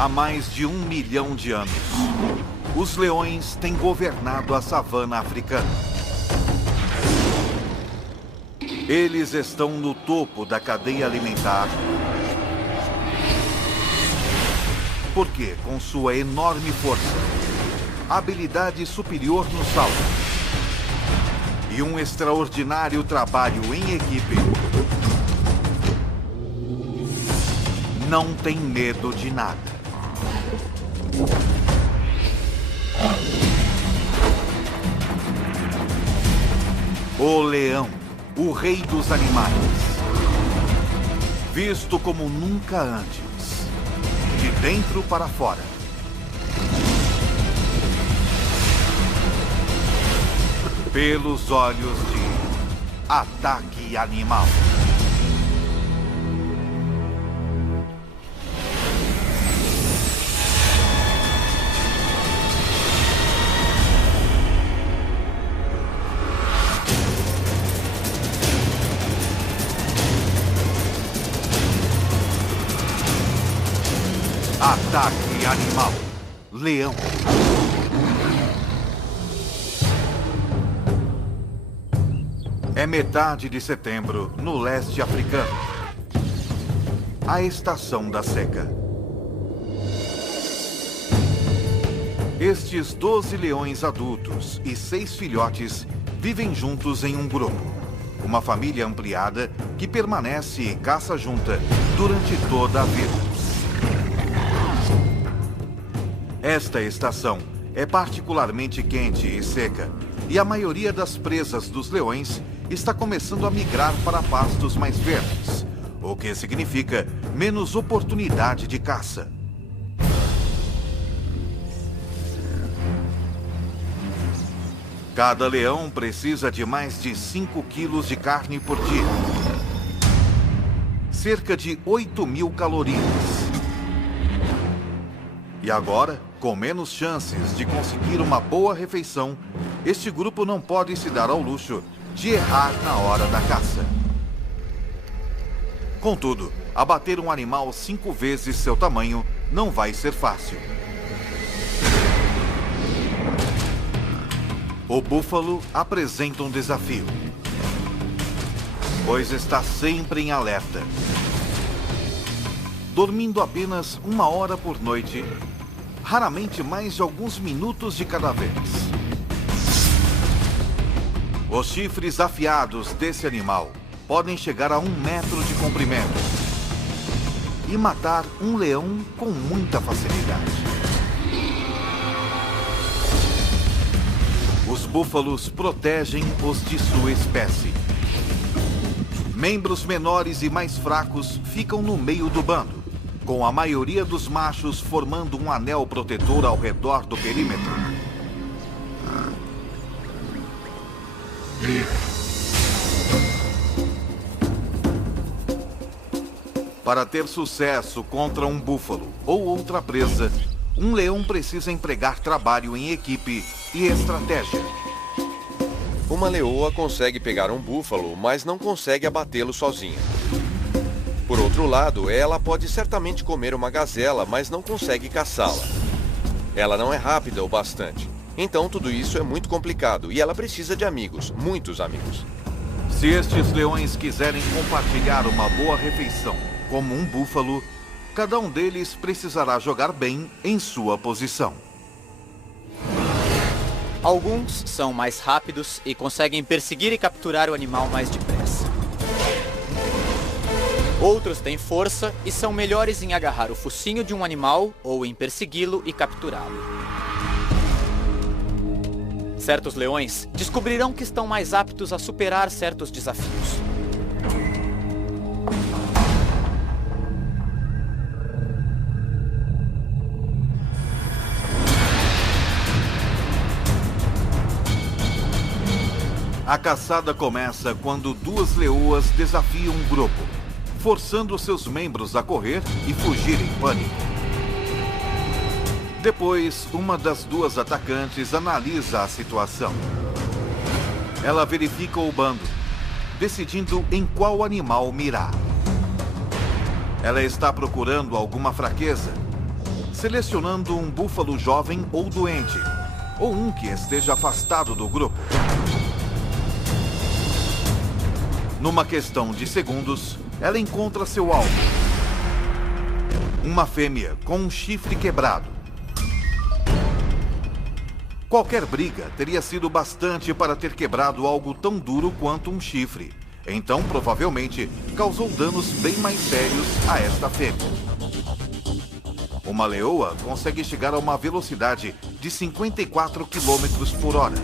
Há mais de 1 milhão de anos, os leões têm governado a savana africana. Eles estão no topo da cadeia alimentar, porque, com sua enorme força, habilidade superior no salto e um extraordinário trabalho em equipe, não tem medo de nada. O leão, o rei dos animais, visto como nunca antes, de dentro para fora. Pelos olhos de Ataque Animal. Ataque Animal. Leão. É metade de setembro, no leste africano. A estação da seca. Estes 12 leões adultos e 6 filhotes vivem juntos em um grupo. Uma família ampliada que permanece e caça junta durante toda a vida. Esta estação é particularmente quente e seca, e a maioria das presas dos leões está começando a migrar para pastos mais verdes, o que significa menos oportunidade de caça. Cada leão precisa de mais de 5 quilos de carne por dia, cerca de 8.000 calorias. E agora, com menos chances de conseguir uma boa refeição, este grupo não pode se dar ao luxo de errar na hora da caça. Contudo, abater um animal 5 vezes seu tamanho não vai ser fácil. O búfalo apresenta um desafio, pois está sempre em alerta. Dormindo apenas 1 hora por noite, raramente mais de alguns minutos de cada vez. Os chifres afiados desse animal podem chegar a 1 metro de comprimento e matar um leão com muita facilidade. Os búfalos protegem os de sua espécie. Membros menores e mais fracos ficam no meio do bando, com a maioria dos machos formando um anel protetor ao redor do perímetro. Para ter sucesso contra um búfalo ou outra presa, um leão precisa empregar trabalho em equipe e estratégia. Uma leoa consegue pegar um búfalo, mas não consegue abatê-lo sozinha. Por outro lado, ela pode certamente comer uma gazela, mas não consegue caçá-la. Ela não é rápida o bastante. Então tudo isso é muito complicado e ela precisa de amigos, muitos amigos. Se estes leões quiserem compartilhar uma boa refeição, como um búfalo, cada um deles precisará jogar bem em sua posição. Alguns são mais rápidos e conseguem perseguir e capturar o animal mais depressa. Outros têm força e são melhores em agarrar o focinho de um animal ou em persegui-lo e capturá-lo. Certos leões descobrirão que estão mais aptos a superar certos desafios. A caçada começa quando 2 leoas desafiam um grupo, forçando seus membros a correr e fugir em pânico. Depois, uma das 2 atacantes analisa a situação. Ela verifica o bando, decidindo em qual animal mirar. Ela está procurando alguma fraqueza, selecionando um búfalo jovem ou doente, ou um que esteja afastado do grupo. Numa questão de segundos, ela encontra seu alvo. Uma fêmea com um chifre quebrado. Qualquer briga teria sido bastante para ter quebrado algo tão duro quanto um chifre. Então, provavelmente, causou danos bem mais sérios a esta fêmea. Uma leoa consegue chegar a uma velocidade de 54 km por hora.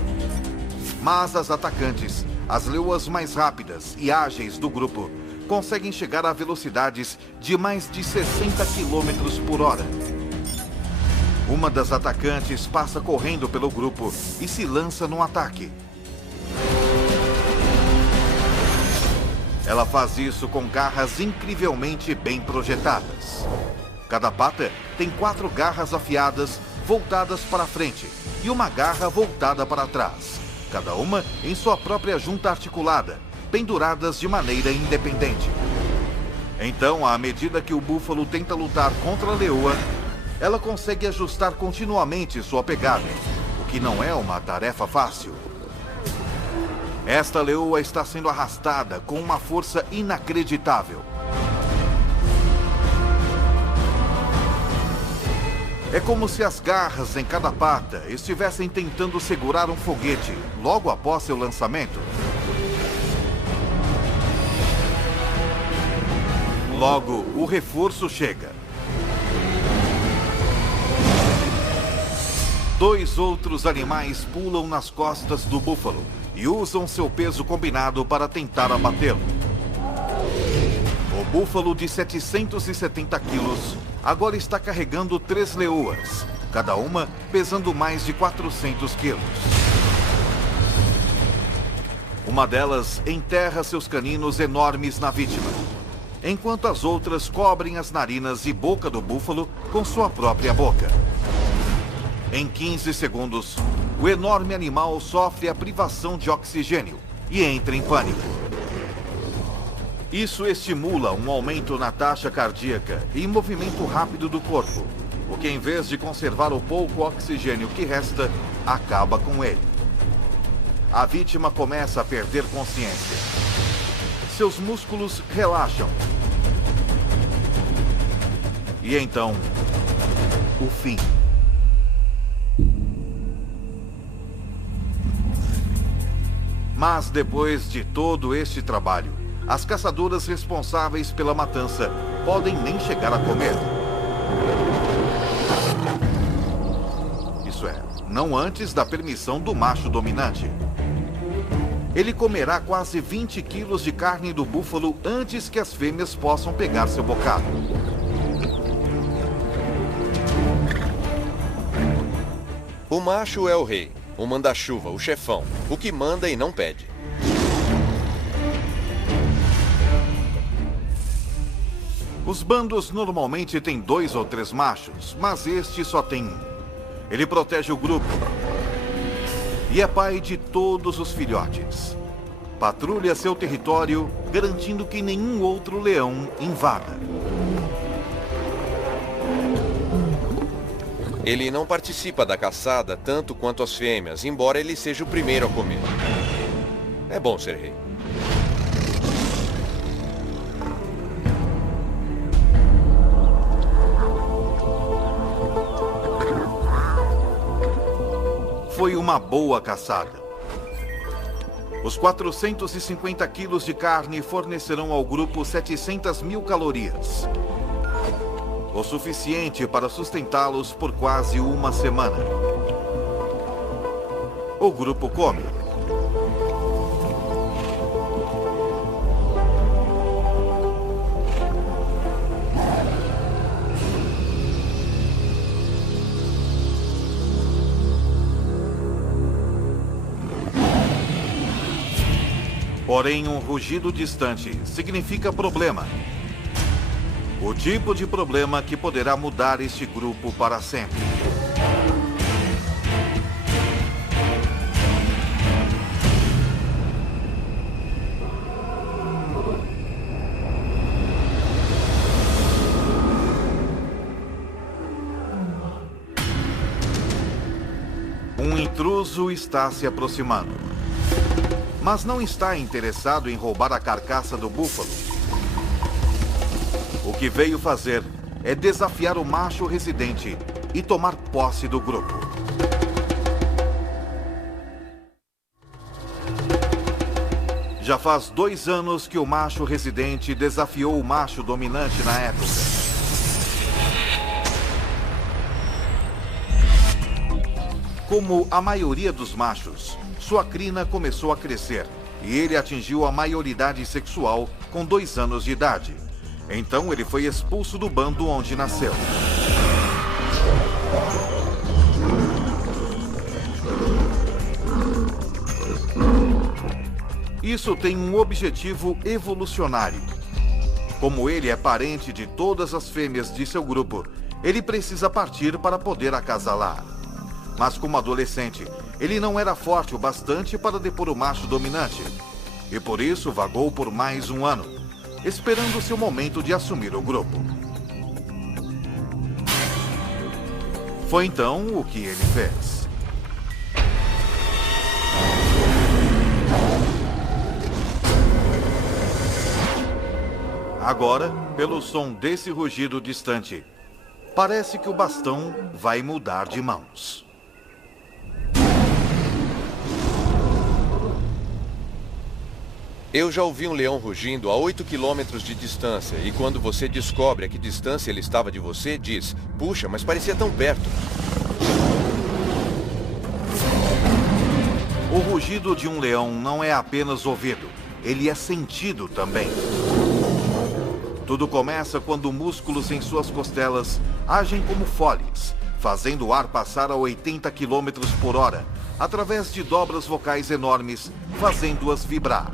Mas as atacantes, as leoas mais rápidas e ágeis do grupo, conseguem chegar a velocidades de mais de 60 km por hora. Uma das atacantes passa correndo pelo grupo e se lança no ataque. Ela faz isso com garras incrivelmente bem projetadas. Cada pata tem 4 garras afiadas voltadas para frente e uma garra voltada para trás, cada uma em sua própria junta articulada, penduradas de maneira independente. Então, à medida que o búfalo tenta lutar contra a leoa, ela consegue ajustar continuamente sua pegada, o que não é uma tarefa fácil. Esta leoa está sendo arrastada com uma força inacreditável. É como se as garras em cada pata estivessem tentando segurar um foguete logo após seu lançamento. Logo, o reforço chega. 2 outros animais pulam nas costas do búfalo e usam seu peso combinado para tentar abatê-lo. O búfalo de 770 quilos agora está carregando 3 leoas, cada uma pesando mais de 400 quilos. Uma delas enterra seus caninos enormes na vítima, enquanto as outras cobrem as narinas e boca do búfalo com sua própria boca. Em 15 segundos, o enorme animal sofre a privação de oxigênio e entra em pânico. Isso estimula um aumento na taxa cardíaca e movimento rápido do corpo, o que, em vez de conservar o pouco oxigênio que resta, acaba com ele. A vítima começa a perder consciência. Seus músculos relaxam. E então, o fim. Mas depois de todo este trabalho, as caçadoras responsáveis pela matança podem nem chegar a comer. Isso é, não antes da permissão do macho dominante. Ele comerá quase 20 quilos de carne do búfalo antes que as fêmeas possam pegar seu bocado. O macho é o rei, o manda-chuva, o chefão, o que manda e não pede. Os bandos normalmente têm 2 ou 3 machos, mas este só tem 1. Ele protege o grupo e é pai de todos os filhotes. Patrulha seu território, garantindo que nenhum outro leão invada. Ele não participa da caçada tanto quanto as fêmeas, embora ele seja o primeiro a comer. É bom ser rei. Foi uma boa caçada. Os 450 quilos de carne fornecerão ao grupo 700 mil calorias. O suficiente para sustentá-los por quase uma semana. O grupo come. Porém, um rugido distante significa problema. O tipo de problema que poderá mudar este grupo para sempre. intruso está se aproximando. Mas não está interessado em roubar a carcaça do búfalo. O que veio fazer é desafiar o macho residente e tomar posse do grupo. Já faz 2 anos que o macho residente desafiou o macho dominante na época. Como a maioria dos machos, sua crina começou a crescer e ele atingiu a maioridade sexual com 2 anos de idade. Então ele foi expulso do bando onde nasceu. Isso tem um objetivo evolucionário. Como ele é parente de todas as fêmeas de seu grupo, ele precisa partir para poder acasalar. Mas como adolescente, ele não era forte o bastante para depor o macho dominante. E por isso vagou por mais 1 ano, esperando seu momento de assumir o grupo. Foi então o que ele fez. Agora, pelo som desse rugido distante, parece que o bastão vai mudar de mãos. Eu já ouvi um leão rugindo a 8 quilômetros de distância, e quando você descobre a que distância ele estava de você, diz: puxa, mas parecia tão perto. O rugido de um leão não é apenas ouvido, ele é sentido também. Tudo começa quando músculos em suas costelas agem como foles, fazendo o ar passar a 80 km por hora, através de dobras vocais enormes, fazendo-as vibrar.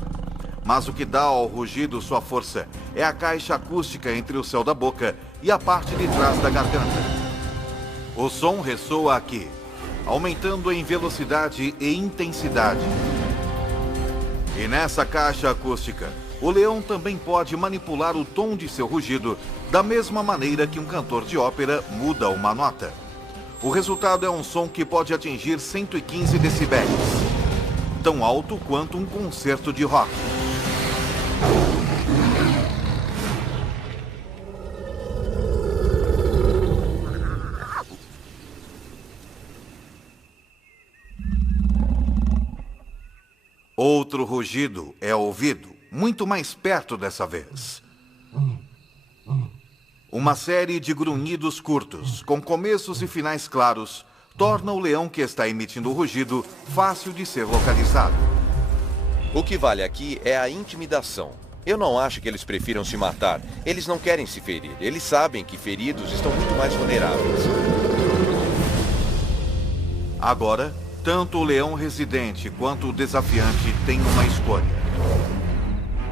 Mas o que dá ao rugido sua força é a caixa acústica entre o céu da boca e a parte de trás da garganta. O som ressoa aqui, aumentando em velocidade e intensidade. E nessa caixa acústica, o leão também pode manipular o tom de seu rugido da mesma maneira que um cantor de ópera muda uma nota. O resultado é um som que pode atingir 115 decibéis, tão alto quanto um concerto de rock. Outro rugido é ouvido, muito mais perto dessa vez. Uma série de grunhidos curtos, com começos e finais claros, torna o leão que está emitindo o rugido fácil de ser localizado. O que vale aqui é a intimidação. Eu não acho que eles prefiram se matar. Eles não querem se ferir. Eles sabem que feridos estão muito mais vulneráveis. Agora, tanto o leão residente quanto o desafiante têm uma escolha: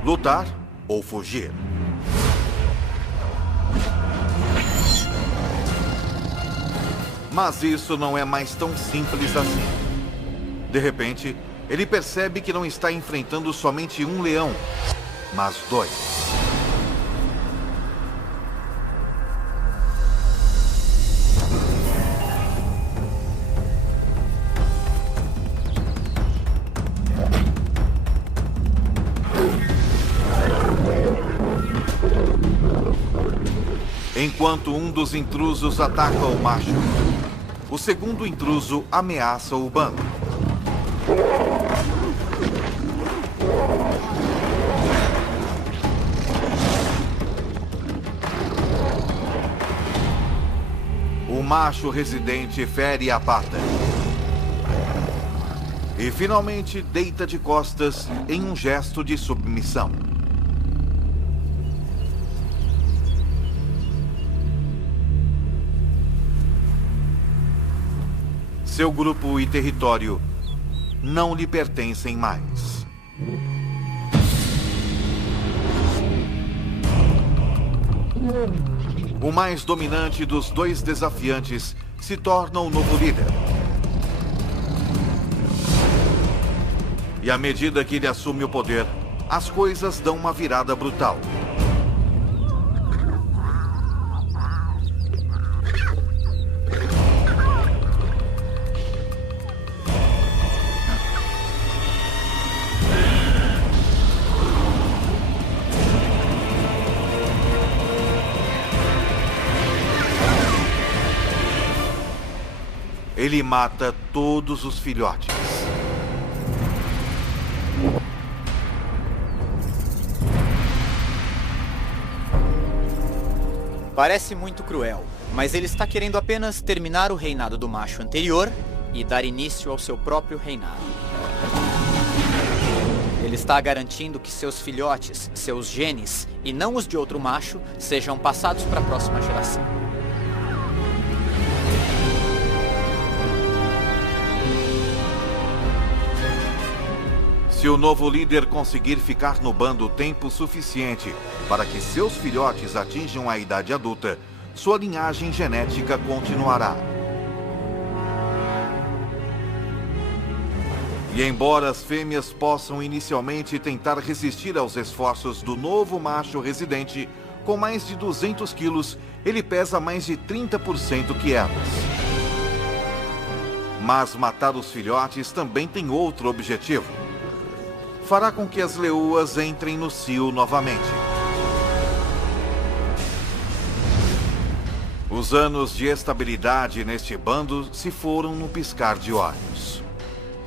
lutar ou fugir. Mas isso não é mais tão simples assim. De repente, ele percebe que não está enfrentando somente um leão, mas 2. Enquanto um dos intrusos ataca o macho, o segundo intruso ameaça o bando. O macho residente fere a pata e finalmente deita de costas em um gesto de submissão. Seu grupo e território não lhe pertencem mais. O mais dominante dos 2 desafiantes se torna o novo líder. E à medida que ele assume o poder, as coisas dão uma virada brutal. Ele mata todos os filhotes. Parece muito cruel, mas ele está querendo apenas terminar o reinado do macho anterior e dar início ao seu próprio reinado. Ele está garantindo que seus filhotes, seus genes, e não os de outro macho, sejam passados para a próxima geração. Se o novo líder conseguir ficar no bando tempo suficiente para que seus filhotes atinjam a idade adulta, sua linhagem genética continuará. E embora as fêmeas possam inicialmente tentar resistir aos esforços do novo macho residente, com mais de 200 quilos, ele pesa mais de 30% que elas. Mas matar os filhotes também tem outro objetivo. Fará com que as leoas entrem no cio novamente. Os anos de estabilidade neste bando se foram no piscar de olhos.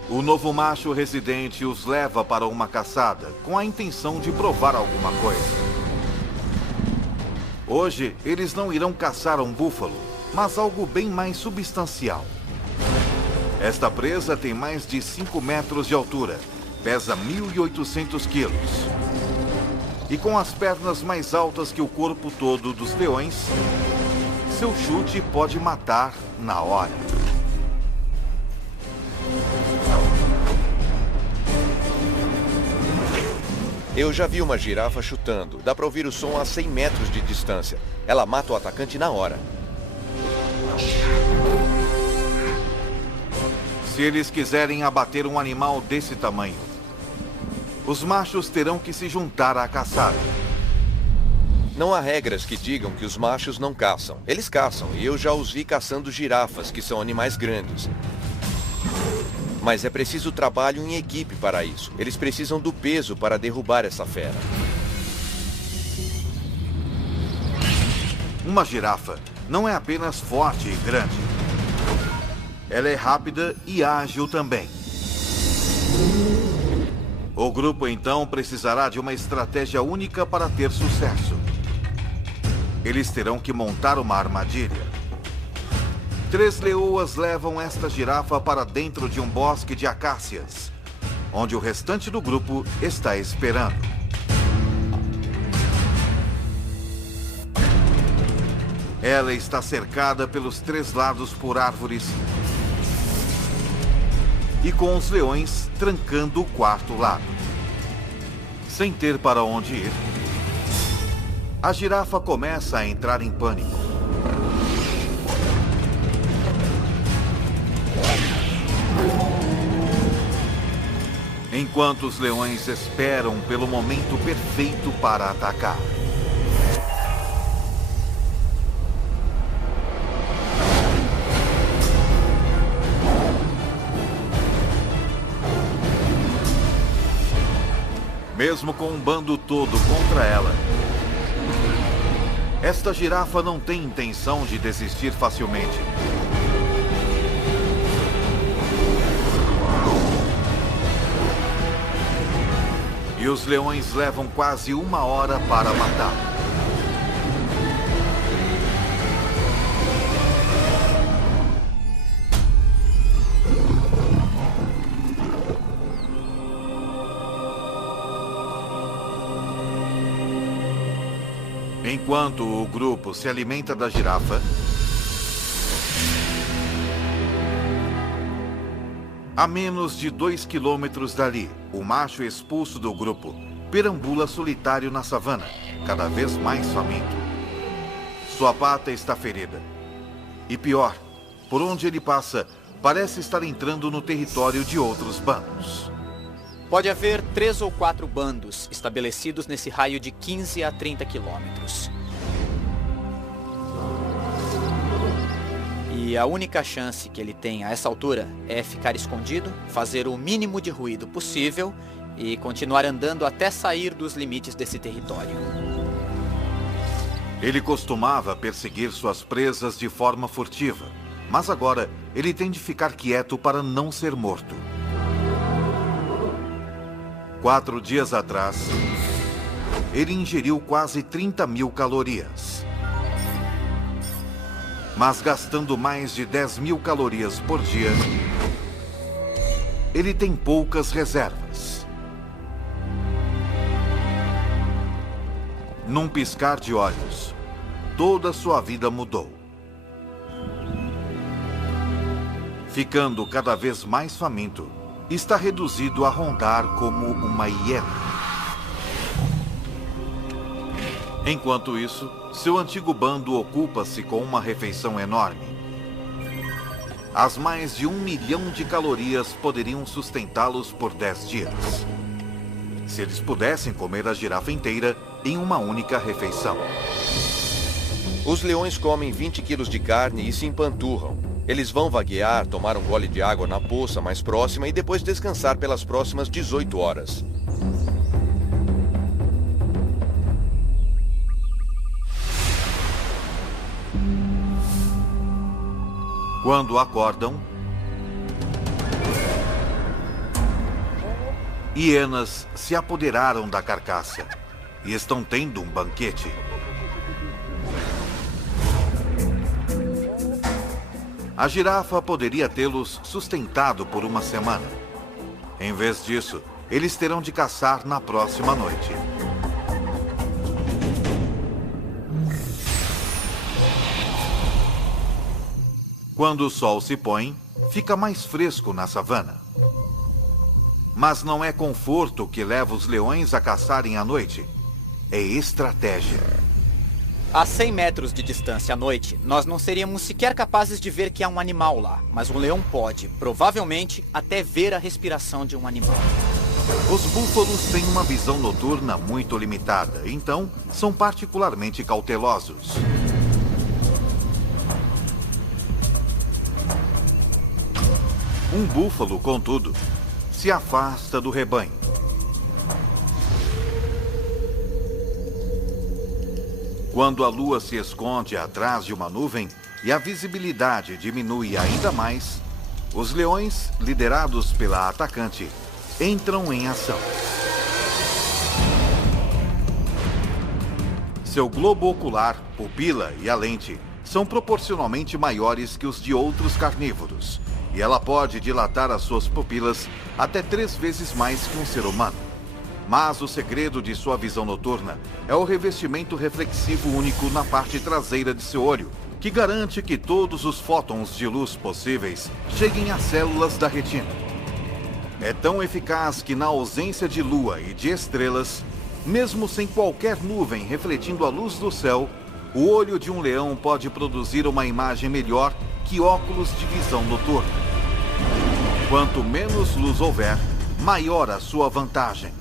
O novo macho residente os leva para uma caçada, com a intenção de provar alguma coisa. Hoje, eles não irão caçar um búfalo, mas algo bem mais substancial. Esta presa tem mais de 5 metros de altura, pesa 1.800 quilos. E com as pernas mais altas que o corpo todo dos leões, seu chute pode matar na hora. Eu já vi uma girafa chutando. Dá para ouvir o som a 100 metros de distância. Ela mata o atacante na hora. Se eles quiserem abater um animal desse tamanho, os machos terão que se juntar à caçada. Não há regras que digam que os machos não caçam. Eles caçam, e eu já os vi caçando girafas, que são animais grandes. Mas é preciso trabalho em equipe para isso. Eles precisam do peso para derrubar essa fera. Uma girafa não é apenas forte e grande. Ela é rápida e ágil também. O grupo, então, precisará de uma estratégia única para ter sucesso. Eles terão que montar uma armadilha. 3 leoas levam esta girafa para dentro de um bosque de acácias, onde o restante do grupo está esperando. Ela está cercada pelos 3 lados por árvores e com os leões trancando o 4º lado. Sem ter para onde ir, a girafa começa a entrar em pânico. Enquanto os leões esperam pelo momento perfeito para atacar. Mesmo com um bando todo contra ela, esta girafa não tem intenção de desistir facilmente. E os leões levam quase 1 hora para matá-la. Enquanto o grupo se alimenta da girafa, a menos de 2 quilômetros dali, o macho expulso do grupo perambula solitário na savana, cada vez mais faminto. Sua pata está ferida. E pior, por onde ele passa, parece estar entrando no território de outros bandos. Pode haver 3 ou 4 bandos estabelecidos nesse raio de 15 a 30 quilômetros. E a única chance que ele tem a essa altura é ficar escondido, fazer o mínimo de ruído possível e continuar andando até sair dos limites desse território. Ele costumava perseguir suas presas de forma furtiva, Mas agora, ele tem de ficar quieto para não ser morto. 4 dias atrás, ele ingeriu quase 30.000 calorias. Mas gastando mais de 10.000 calorias por dia, ele tem poucas reservas. Num piscar de olhos, toda sua vida mudou. Ficando cada vez mais faminto, está reduzido a rondar como uma hiena. Enquanto isso, seu antigo bando ocupa-se com uma refeição enorme. As mais de 1 milhão de calorias poderiam sustentá-los por 10 dias. Se eles pudessem comer a girafa inteira em uma única refeição. Os leões comem 20 quilos de carne e se empanturram. Eles vão vaguear, tomar um gole de água na poça mais próxima e depois descansar pelas próximas 18 horas. Quando acordam, hienas se apoderaram da carcaça e estão tendo um banquete. A girafa poderia tê-los sustentado por uma semana. Em vez disso, eles terão de caçar na próxima noite. Quando o sol se põe, fica mais fresco na savana. Mas não é conforto que leva os leões a caçarem à noite. É estratégia. A 100 metros de distância à noite, nós não seríamos sequer capazes de ver que há um animal lá. Mas um leão pode, provavelmente, até ver a respiração de um animal. Os búfalos têm uma visão noturna muito limitada, então são particularmente cautelosos. Um búfalo, contudo, se afasta do rebanho. Quando a lua se esconde atrás de uma nuvem e a visibilidade diminui ainda mais, os leões, liderados pela atacante, entram em ação. Seu globo ocular, pupila e a lente são proporcionalmente maiores que os de outros carnívoros, e ela pode dilatar as suas pupilas até 3 vezes mais que um ser humano. Mas o segredo de sua visão noturna é o revestimento reflexivo único na parte traseira de seu olho, que garante que todos os fótons de luz possíveis cheguem às células da retina. É tão eficaz que, na ausência de lua e de estrelas, mesmo sem qualquer nuvem refletindo a luz do céu, o olho de um leão pode produzir uma imagem melhor que óculos de visão noturna. Quanto menos luz houver, maior a sua vantagem.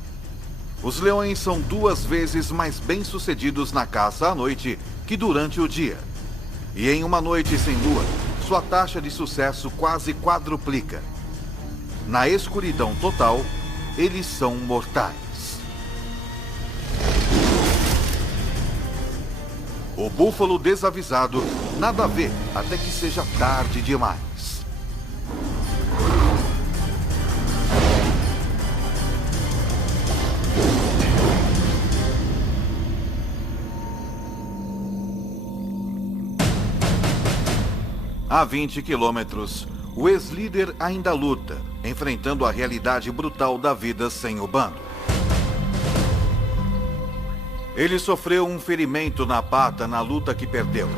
Os leões são 2 vezes mais bem-sucedidos na caça à noite que durante o dia. E em uma noite sem lua, sua taxa de sucesso quase quadruplica. Na escuridão total, eles são mortais. O búfalo desavisado nada vê até que seja tarde demais. A 20 quilômetros, o ex-líder ainda luta, enfrentando a realidade brutal da vida sem o bando. Ele sofreu um ferimento na pata na luta que perdeu.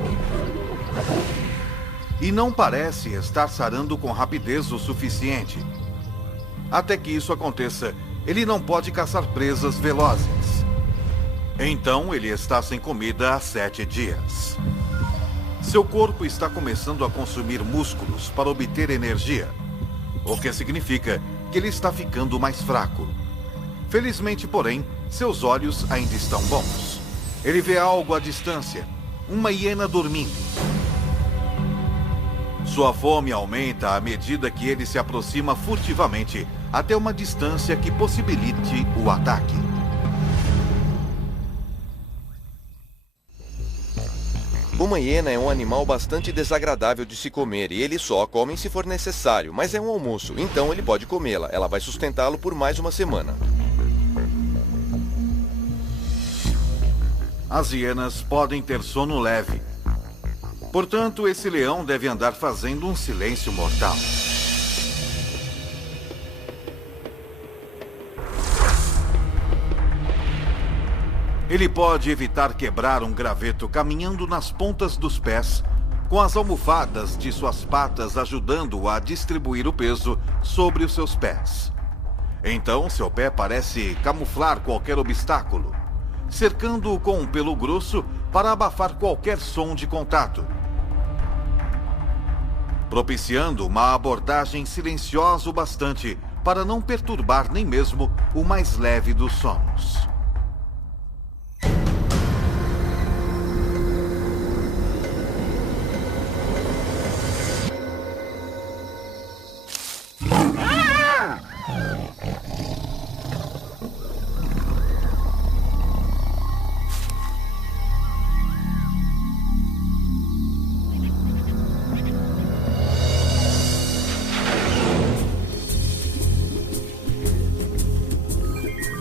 E não parece estar sarando com rapidez o suficiente. Até que isso aconteça, ele não pode caçar presas velozes. Então ele está sem comida há 7 dias. Seu corpo está começando a consumir músculos para obter energia, o que significa que ele está ficando mais fraco. Felizmente, porém, seus olhos ainda estão bons. Ele vê algo à distância, uma hiena dormindo. Sua fome aumenta à medida que ele se aproxima furtivamente até uma distância que possibilite o ataque. Uma hiena é um animal bastante desagradável de se comer e ele só come se for necessário, mas é um almoço, então ele pode comê-la. Ela vai sustentá-lo por mais uma semana. As hienas podem ter sono leve. Portanto, esse leão deve andar fazendo um silêncio mortal. Ele pode evitar quebrar um graveto caminhando nas pontas dos pés, com as almofadas de suas patas ajudando-o a distribuir o peso sobre os seus pés. Então, seu pé parece camuflar qualquer obstáculo, cercando-o com um pelo grosso para abafar qualquer som de contato, propiciando uma abordagem silenciosa o bastante para não perturbar nem mesmo o mais leve dos sonos.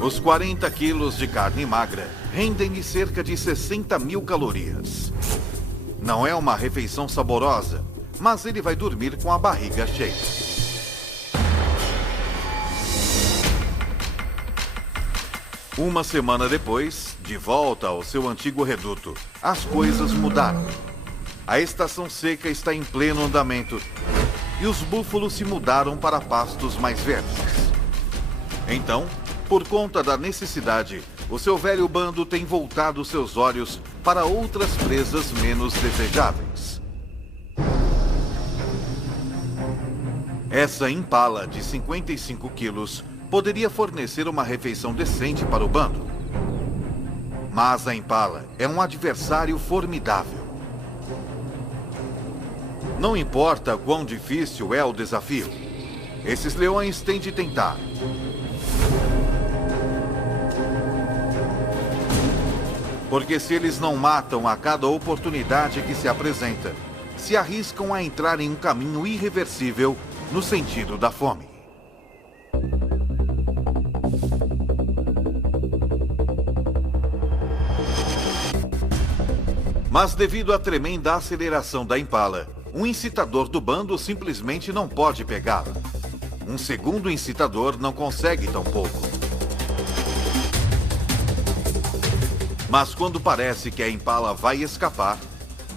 Os 40 quilos de carne magra rendem-lhe cerca de 60.000 calorias. Não é uma refeição saborosa, mas ele vai dormir com a barriga cheia. Uma semana depois, de volta ao seu antigo reduto, as coisas mudaram. A estação seca está em pleno andamento e os búfalos se mudaram para pastos mais verdes. Então, por conta da necessidade, o seu velho bando tem voltado seus olhos para outras presas menos desejáveis. Essa impala de 55 quilos poderia fornecer uma refeição decente para o bando. Mas a impala é um adversário formidável. Não importa quão difícil é o desafio, esses leões têm de tentar. Porque se eles não matam a cada oportunidade que se apresenta, se arriscam a entrar em um caminho irreversível no sentido da fome. Mas devido à tremenda aceleração da impala, um incitador do bando simplesmente não pode pegá-la. Um segundo incitador não consegue tampouco. Mas quando parece que a impala vai escapar,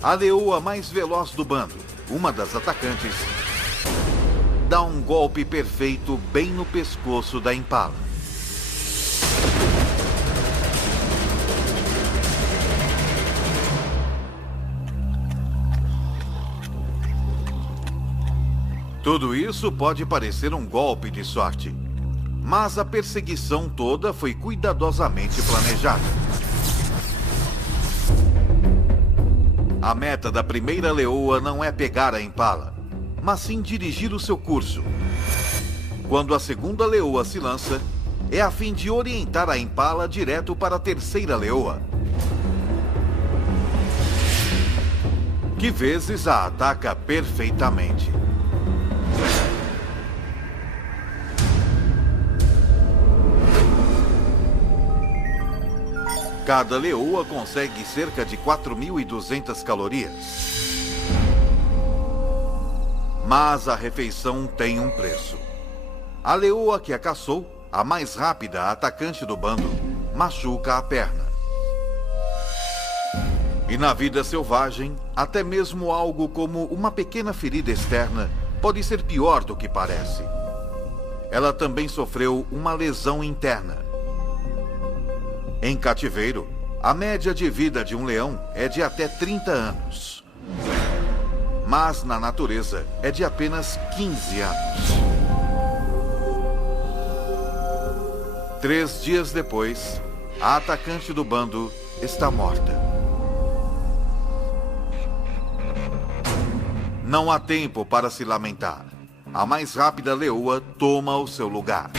a leoa mais veloz do bando, uma das atacantes, dá um golpe perfeito bem no pescoço da impala. Tudo isso pode parecer um golpe de sorte, mas a perseguição toda foi cuidadosamente planejada. A meta da primeira leoa não é pegar a impala, mas sim dirigir o seu curso. Quando a segunda leoa se lança, é a fim de orientar a impala direto para a terceira leoa, que vezes a ataca perfeitamente. Cada leoa consegue cerca de 4.200 calorias. Mas a refeição tem um preço. A leoa que a caçou, a mais rápida atacante do bando, machuca a perna. E na vida selvagem, até mesmo algo como uma pequena ferida externa pode ser pior do que parece. Ela também sofreu uma lesão interna. Em cativeiro, a média de vida de um leão é de até 30 anos. Mas na natureza é de apenas 15 anos. 3 dias depois, a atacante do bando está morta. Não há tempo para se lamentar. A mais rápida leoa toma o seu lugar.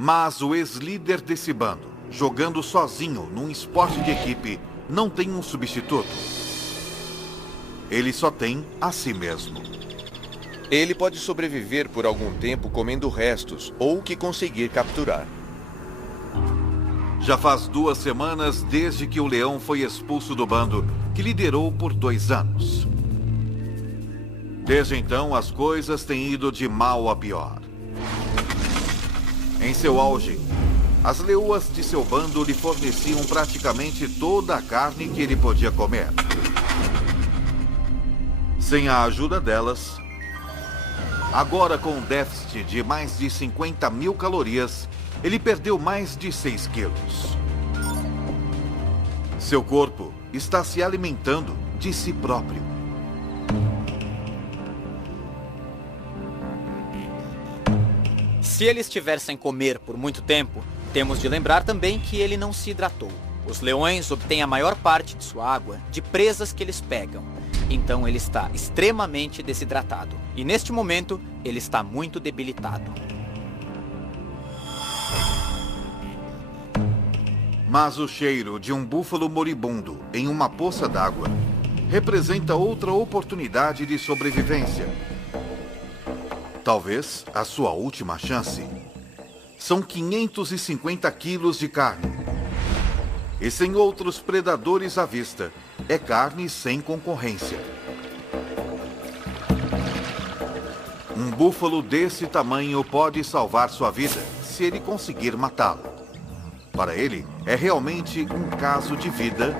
Mas o ex-líder desse bando, jogando sozinho num esporte de equipe, não tem um substituto. Ele só tem a si mesmo. Ele pode sobreviver por algum tempo comendo restos ou o que conseguir capturar. Já faz 2 semanas desde que o leão foi expulso do bando, que liderou por 2 anos. Desde então, as coisas têm ido de mal a pior. Em seu auge, as leoas de seu bando lhe forneciam praticamente toda a carne que ele podia comer. Sem a ajuda delas, agora com um déficit de mais de 50 mil calorias, ele perdeu mais de 6 quilos. Seu corpo está se alimentando de si próprio. Se ele estiver sem comer por muito tempo, temos de lembrar também que ele não se hidratou. Os leões obtêm a maior parte de sua água de presas que eles pegam. Então ele está extremamente desidratado. E neste momento, ele está muito debilitado. Mas o cheiro de um búfalo moribundo em uma poça d'água representa outra oportunidade de sobrevivência. Talvez a sua última chance. São 550 quilos de carne. E sem outros predadores à vista, é carne sem concorrência. Um búfalo desse tamanho pode salvar sua vida se ele conseguir matá-lo. Para ele, é realmente um caso de vida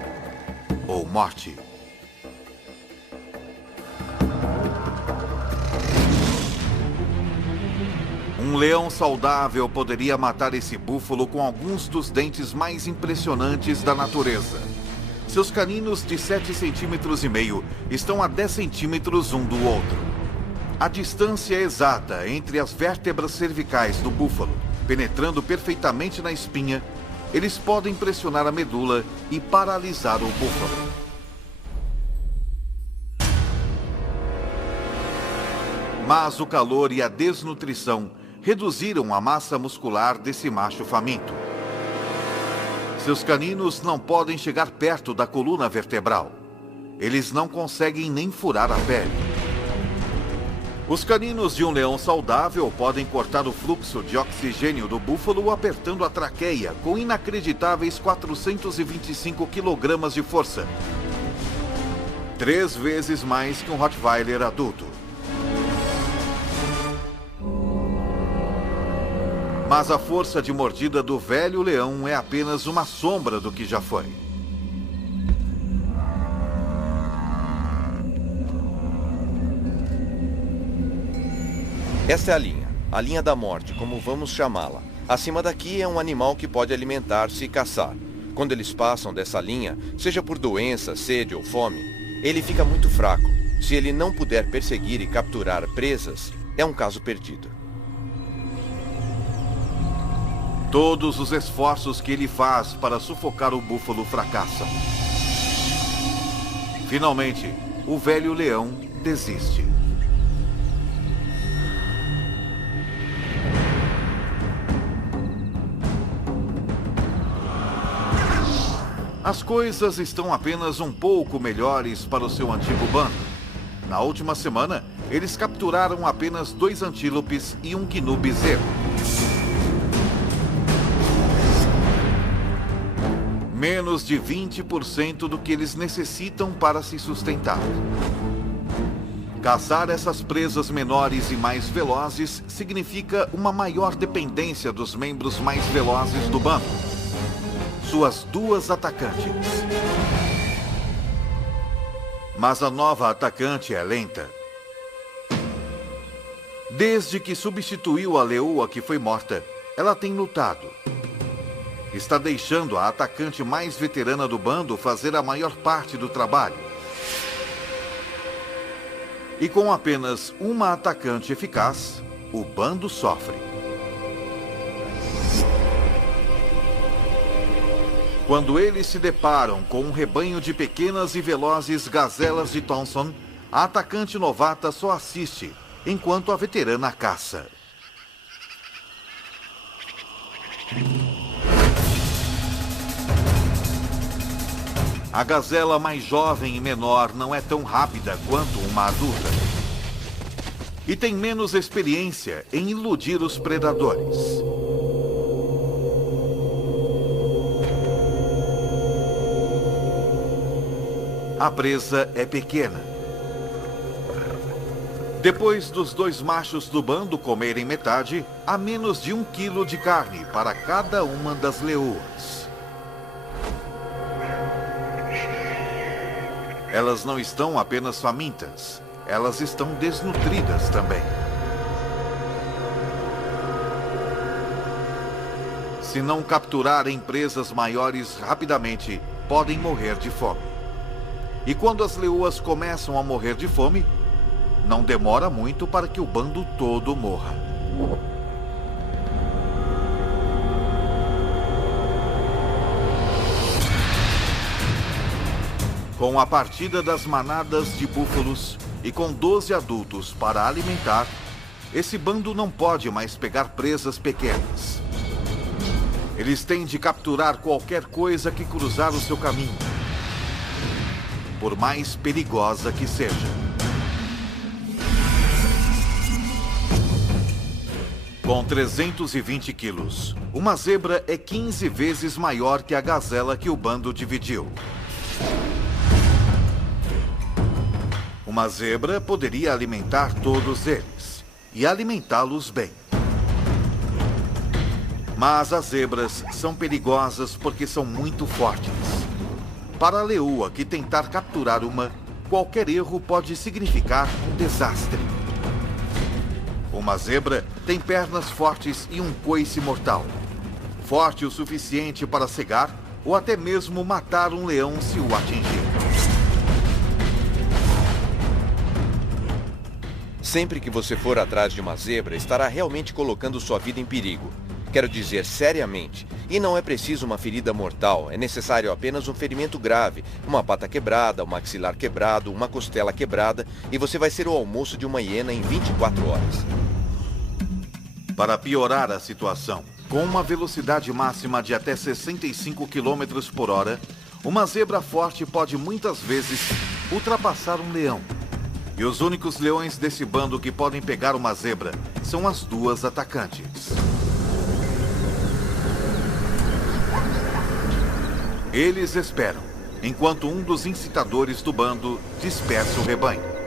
ou morte. Um leão saudável poderia matar esse búfalo com alguns dos dentes mais impressionantes da natureza. Seus caninos de 7,5 centímetros estão a 10 centímetros um do outro. A distância exata entre as vértebras cervicais do búfalo, penetrando perfeitamente na espinha, eles podem pressionar a medula e paralisar o búfalo. Mas o calor e a desnutrição reduziram a massa muscular desse macho faminto. Seus caninos não podem chegar perto da coluna vertebral. Eles não conseguem nem furar a pele. Os caninos de um leão saudável podem cortar o fluxo de oxigênio do búfalo apertando a traqueia com inacreditáveis 425 kg de força. 3 vezes mais que um Rottweiler adulto. Mas a força de mordida do velho leão é apenas uma sombra do que já foi. Esta é a linha da morte, como vamos chamá-la. Acima daqui é um animal que pode alimentar-se e caçar. Quando eles passam dessa linha, seja por doença, sede ou fome, ele fica muito fraco. Se ele não puder perseguir e capturar presas, é um caso perdido. Todos os esforços que ele faz para sufocar o búfalo fracassam. Finalmente, o velho leão desiste. As coisas estão apenas um pouco melhores para o seu antigo bando. Na última semana, eles capturaram apenas 2 antílopes e um gnu bezerro. Menos de 20% do que eles necessitam para se sustentar. Caçar essas presas menores e mais velozes significa uma maior dependência dos membros mais velozes do bando. Suas 2 atacantes. Mas a nova atacante é lenta. Desde que substituiu a leoa que foi morta, ela tem lutado. Está deixando a atacante mais veterana do bando fazer a maior parte do trabalho. E com apenas uma atacante eficaz, o bando sofre. Quando eles se deparam com um rebanho de pequenas e velozes gazelas de Thompson, a atacante novata só assiste, enquanto a veterana caça. A gazela mais jovem e menor não é tão rápida quanto uma adulta. E tem menos experiência em iludir os predadores. A presa é pequena. Depois dos dois machos do bando comerem metade, há menos de 1 quilo de carne para cada uma das leoas. Elas não estão apenas famintas, elas estão desnutridas também. Se não capturarem presas maiores rapidamente, podem morrer de fome. E quando as leoas começam a morrer de fome, não demora muito para que o bando todo morra. Com a partida das manadas de búfalos e com 12 adultos para alimentar, esse bando não pode mais pegar presas pequenas. Eles têm de capturar qualquer coisa que cruzar o seu caminho, por mais perigosa que seja. Com 320 quilos, uma zebra é 15 vezes maior que a gazela que o bando dividiu. Uma zebra poderia alimentar todos eles, e alimentá-los bem. Mas as zebras são perigosas porque são muito fortes. Para a leoa que tentar capturar uma, qualquer erro pode significar um desastre. Uma zebra tem pernas fortes e um coice mortal. Forte o suficiente para cegar ou até mesmo matar um leão se o atingir. Sempre que você for atrás de uma zebra, estará realmente colocando sua vida em perigo. Quero dizer, seriamente. E não é preciso uma ferida mortal, é necessário apenas um ferimento grave, uma pata quebrada, um maxilar quebrado, uma costela quebrada, e você vai ser o almoço de uma hiena em 24 horas. Para piorar a situação, com uma velocidade máxima de até 65 km por hora, uma zebra forte pode muitas vezes ultrapassar um leão. E os únicos leões desse bando que podem pegar uma zebra são as duas atacantes. Eles esperam, enquanto um dos incitadores do bando dispersa o rebanho.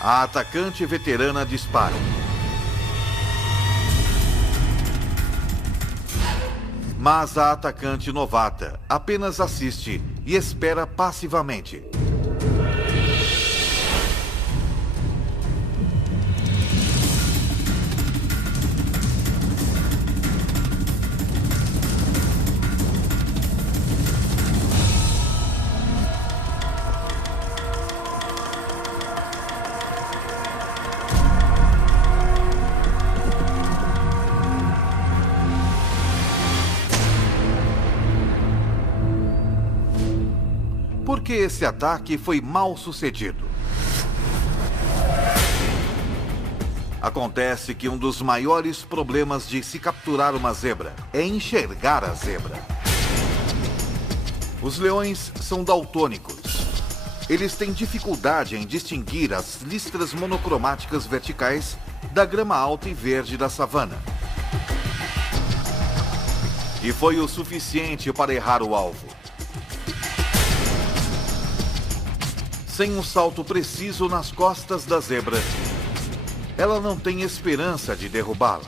A atacante veterana dispara. Mas a atacante novata apenas assiste e espera passivamente. Por que esse ataque foi mal sucedido? Acontece que um dos maiores problemas de se capturar uma zebra é enxergar a zebra. Os leões são daltônicos. Eles têm dificuldade em distinguir as listras monocromáticas verticais da grama alta e verde da savana. E foi o suficiente para errar o alvo. Sem um salto preciso nas costas da zebra, ela não tem esperança de derrubá-la.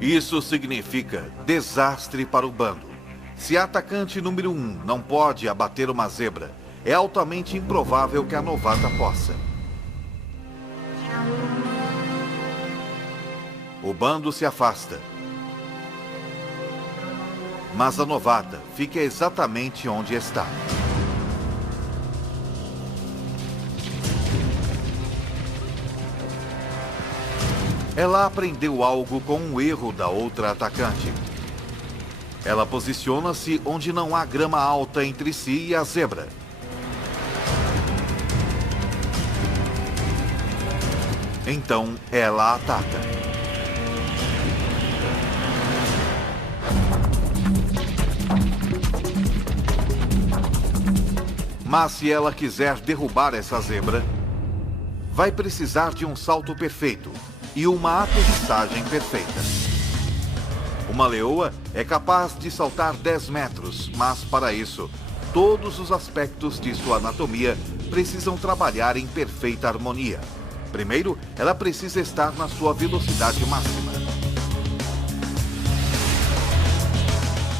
Isso significa desastre para o bando. Se a atacante número 1 não pode abater uma zebra, é altamente improvável que a novata possa. O bando se afasta. Mas a novata fica exatamente onde está. ela aprendeu algo com um erro da outra atacante. Ela posiciona-se onde não há grama alta entre si e a zebra. Então, ela ataca. Mas se ela quiser derrubar essa zebra, vai precisar de um salto perfeito e uma aterrissagem perfeita. Uma leoa é capaz de saltar 10 metros, mas para isso, todos os aspectos de sua anatomia precisam trabalhar em perfeita harmonia. Primeiro, ela precisa estar na sua velocidade máxima.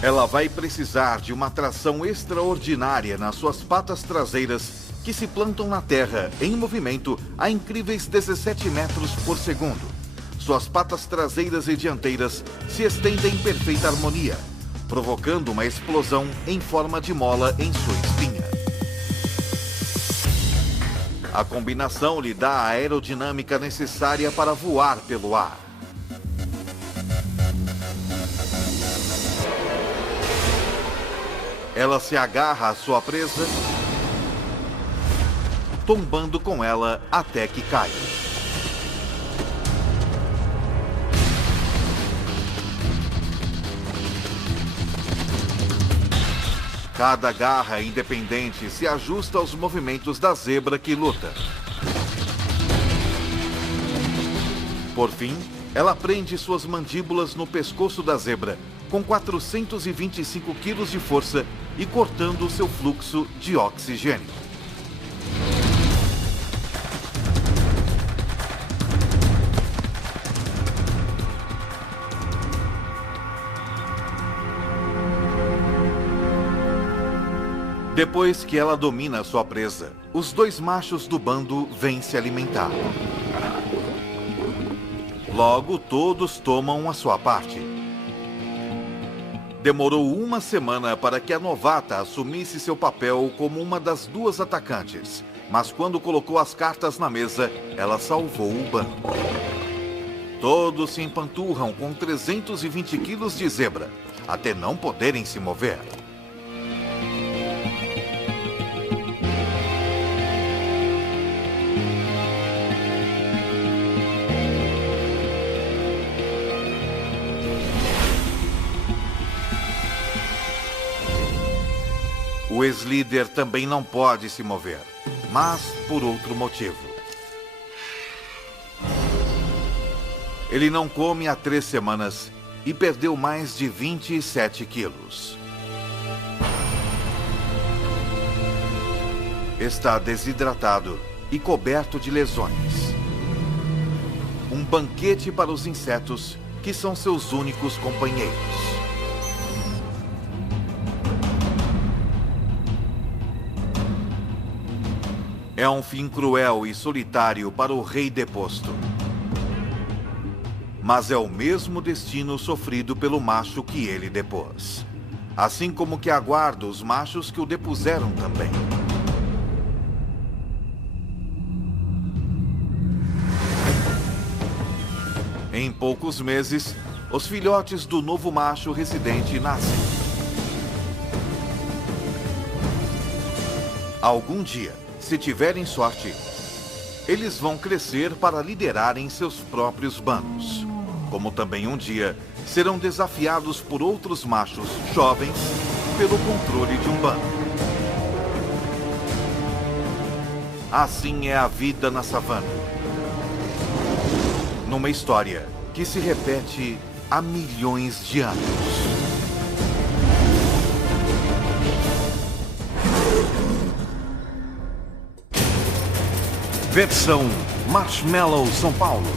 Ela vai precisar de uma tração extraordinária nas suas patas traseiras, que se plantam na terra em movimento a incríveis 17 metros por segundo. Suas patas traseiras e dianteiras se estendem em perfeita harmonia, provocando uma explosão em forma de mola em sua espinha. A combinação lhe dá a aerodinâmica necessária para voar pelo ar. Ela se agarra à sua presa, tombando com ela até que cai. Cada garra independente se ajusta aos movimentos da zebra que luta. Por fim, ela prende suas mandíbulas no pescoço da zebra, com 425 quilos de força e cortando o seu fluxo de oxigênio. Depois que ela domina sua presa, os dois machos do bando vêm se alimentar. Logo, todos tomam a sua parte. Demorou uma semana para que a novata assumisse seu papel como uma das duas atacantes, mas quando colocou as cartas na mesa, ela salvou o bando. Todos se empanturram com 320 quilos de zebra, até não poderem se mover. O ex-líder também não pode se mover, mas por outro motivo. Ele não come há 3 semanas e perdeu mais de 27 quilos. Está desidratado e coberto de lesões. Um banquete para os insetos, que são seus únicos companheiros. É um fim cruel e solitário para o rei deposto. Mas é o mesmo destino sofrido pelo macho que ele depôs. Assim como que aguarda os machos que o depuseram também. Em poucos meses, os filhotes do novo macho residente nascem. Algum dia, se tiverem sorte, eles vão crescer para liderarem seus próprios bandos. Como também um dia serão desafiados por outros machos jovens pelo controle de um bando. Assim é a vida na savana. Numa história que se repete há milhões de anos. Versão Marshmallow São Paulo.